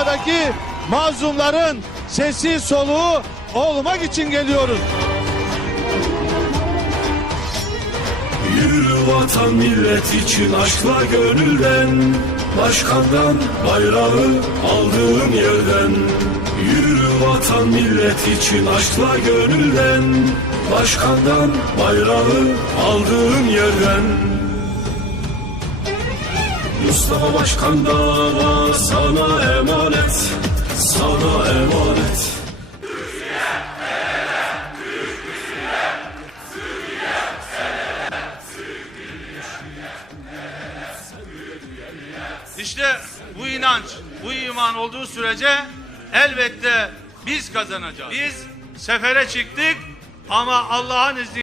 ülkedeki mazlumların sesi soluğu olmak için geliyoruz. Yürü vatan millet için aşkla gönülden Başkandan bayrağı aldığım yerden Yürü vatan millet için aşkla gönülden Başkandan bayrağı aldığım yerden Mustafa Başkan dava sana Sana emanet İşte bu inanç, bu iman olduğu sürece elbette biz kazanacağız. Biz sefere çıktık ama Allah'ın izniyle